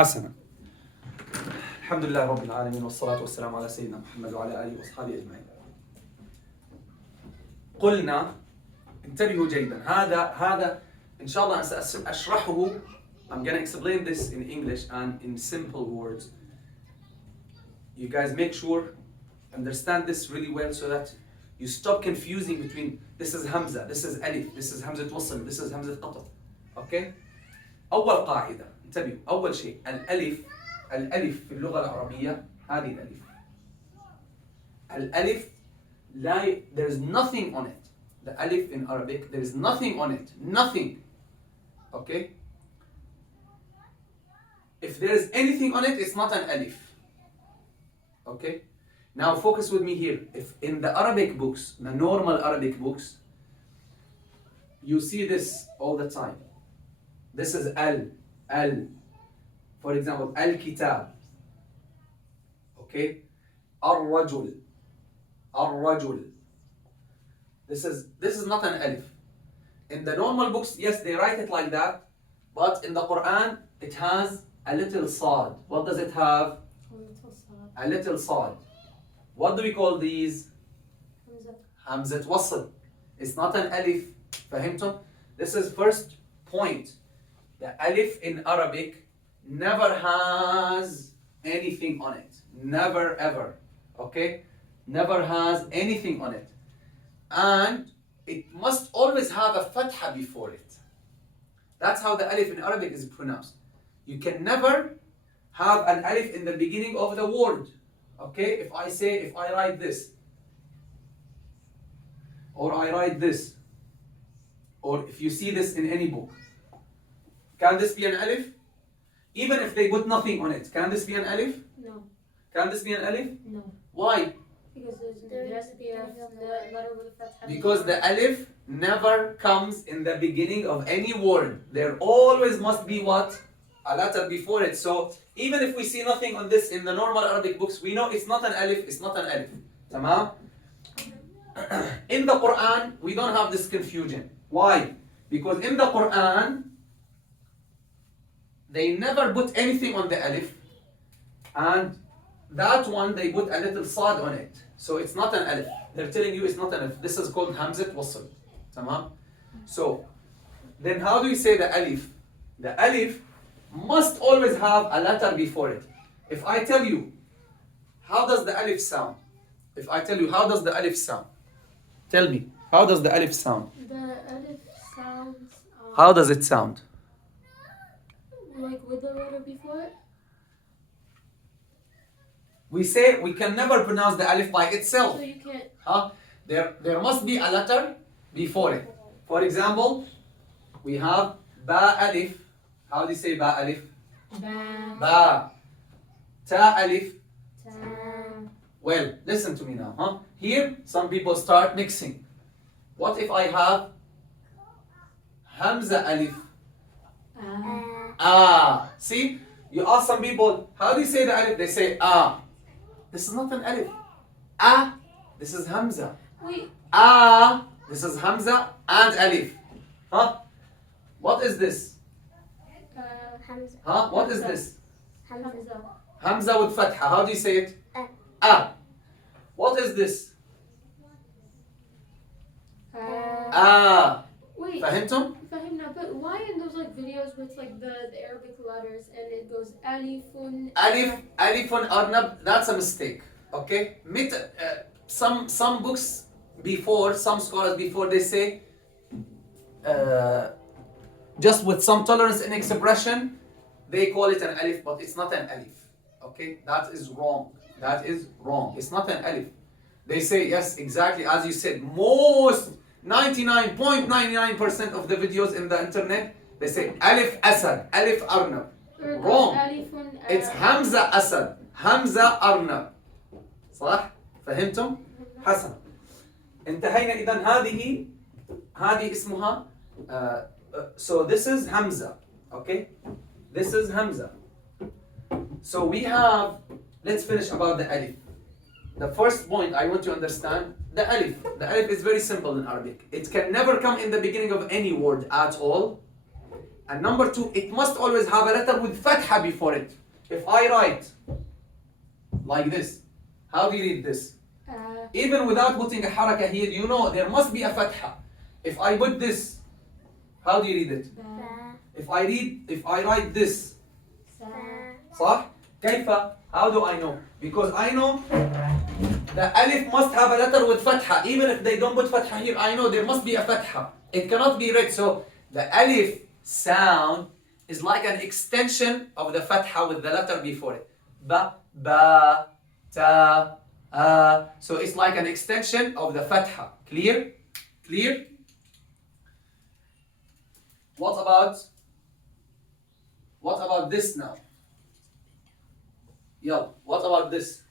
حسنا. الحمد لله رب العالمين والصلاة والسلام على سيدنا محمد وعلى آله وأصحابه أجمعين. قلنا انتبهوا جيدا. هذا إن شاء الله سأشرحه. I'm gonna explain this in English and in simple words. You guys make sure understand this really well so that you stop confusing between this is Hamza, this is Alif, this is Hamza Wasl, this is Hamza Qatr. Okay? أول قاعدة انتبهوا. أول شيء الألف في اللغة العربية هذه الألف there is nothing on it. The alif in Arabic, there is nothing on it. Nothing. Okay? If there is anything on it, it's not an alif. Okay? Now focus with me here. If in the Arabic books, the normal Arabic books, you see this all the time. This is al. For example, al-kitab. Okay? Ar-rajul. This is not an alif. In the normal books, yes, they write it like that, but in the Quran, it has a little sad. What does it have? A little sad. What do we call these? Hamzat wasl. It's not an alif. فهمتم? This is first point. The alif in Arabic never has anything on it. Never ever. Okay? Never has anything on it. And it must always have a fatha before it. That's how the alif in Arabic is pronounced. You can never have an alif in the beginning of the word. Okay? If I write this, or I write this, or if you see this in any book, can this be an alif? Even if they put nothing on it, can this be an alif? No. Can this be an alif? No. Why? Because there has to be a letter with a fatha. Because the alif never comes in the beginning of any word. There always must be what? A letter before it. So even if we see nothing on this in the normal Arabic books, we know it's not an alif, it's not an alif. Tamam? In the Quran, we don't have this confusion. Why? Because in the Quran, they never put anything on the alif, and that one they put a little sad on it. So it's not an alif. They're telling you it's not an alif. This is called Hamzat Wasl. Tamam? So then how do you say the alif? The alif must always have a letter before it. If I tell you, how does the alif sound? If I tell you, how does the alif sound? Tell me, how does the alif sound? The alif sounds... How does it sound? Like with the letter before it? We say we can never pronounce the alif by itself. So you can't... Huh? There must be a letter before it. For example, we have ba alif. How do you say ba alif? Ba. Ba. Ta alif. Ta. Well, listen to me now. Huh? Here, some people start mixing. What if I have Hamza alif? Ah. See? You ask some people, how do you say the alif? They say ah. This is not an alif. Ah. This is Hamza. Wait. Ah. This is Hamza and alif. Huh? What is this? Hamza. Huh? What is this? Hamza. Hamza with fatha. How do you say it? Ah. What is this? Ah. Wait. فهمتم? Fahimna, but why in those like videos with like the Arabic letters and it goes alifun? Alifun Arnab, that's a mistake. Okay? Some books before, some scholars before, they say just with some tolerance in expression, they call it an alif, but it's not an alif. Okay? That is wrong. That is wrong. It's not an alif. They say, yes, exactly as you said, most 99.99% of the videos in the internet, they say Alif Asad, Alif Arnab. Wrong. It's Hamza Asad, Hamza Arnab. صح؟ فهمتم؟ حسنا. انتهينا إذن هذه اسمها so this is Hamza. Okay? This is Hamza. So we have, let's finish about the alif. The first point I want to understand, the alif. The alif is very simple in Arabic. It can never come in the beginning of any word at all. And number two, it must always have a letter with fatha before it. If I write like this, how do you read this? Even without putting a haraka here, you know there must be a fatha. If I put this, how do you read it? If I write this, صح? كيف? How do I know? Because I know the alif must have a letter with fatha. Even if they don't put fatha here, I know there must be a fatha. It cannot be read. So the alif sound is like an extension of the fatha with the letter before it. Ba, ba, ta, so it's like an extension of the fatha. Clear? Clear? What about this now? Yeah, what about this?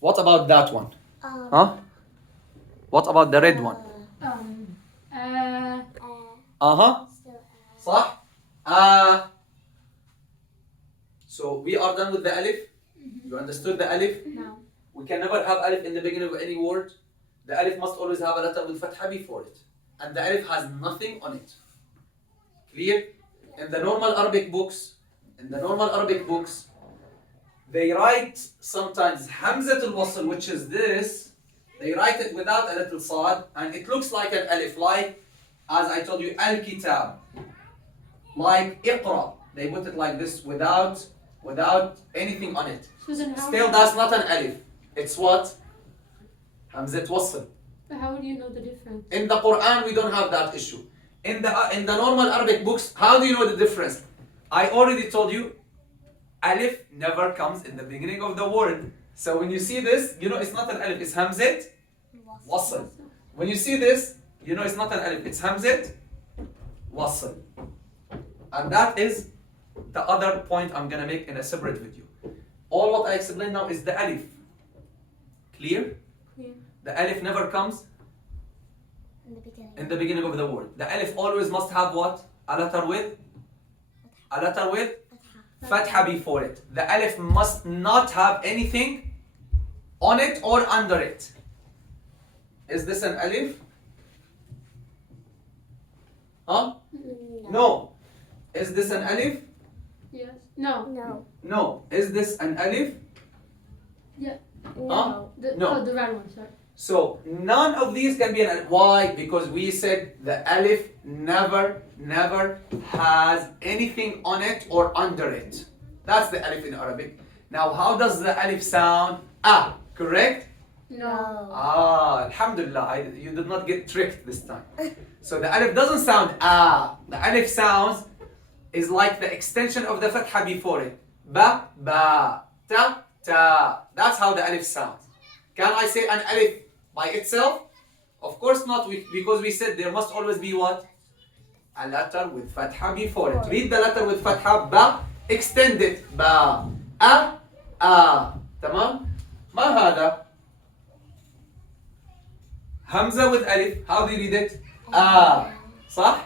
What about that one? Huh? What about the red one? صح? So we are done with the alif. You understood the alif? No. We can never have alif in the beginning of any word. The alif must always have a letter with fatha before it. And the alif has nothing on it. Clear? In the normal Arabic books, they write sometimes Hamzat al-Wasl, which is this. They write it without a little sad, and it looks like an alif, like, as I told you, al-kitab. Like iqra. They put it like this without anything on it. So Still, that's not an alif. It's what? Hamzat wasl. But how would you know the difference? In the Quran, we don't have that issue. In the normal Arabic books, how do you know the difference? I already told you, alif never comes in the beginning of the word. So when you see this, you know it's not an alif, it's Hamzat wasl. When you see this, you know it's not an alif, it's Hamzat wasl. And that is the other point I'm going to make in a separate video. All what I explained now is the alif. Clear? Clear. The alif never comes in the beginning of the word. The alif always must have what? A letter with fatha before it. The alif must not have anything on it or under it. Is this an alif? Huh? No. Is this an alif? Yes. No. No. Is this an alif? Yeah. Huh? No. Oh, the red one, sorry. So none of these can be an alif. Why? Because we said the alif never has anything on it or under it. That's the alif in Arabic. Now how does the alif sound? Ah, correct? No. Alhamdulillah, you did not get tricked this time. So the alif doesn't sound ah. The alif sounds is like the extension of the fatha before it. Ba, ba, ta, ta. That's how the alif sounds. Can I say an alif by itself? Of course not, because we said there must always be what? A letter with fatha before it. Read the letter with fatha, ba, extend it. Ba, a, tamam? ما هذا? Hamza with alif, how do you read it? صح?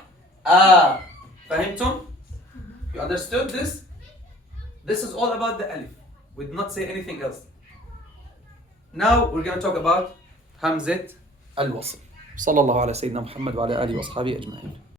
فهمتم? You understood this? This is all about the alif. We did not say anything else. Now we're going to talk about Hamzat al-Wasl. صلى الله على سيدنا محمد وعلى آله وأصحابه أجمعين.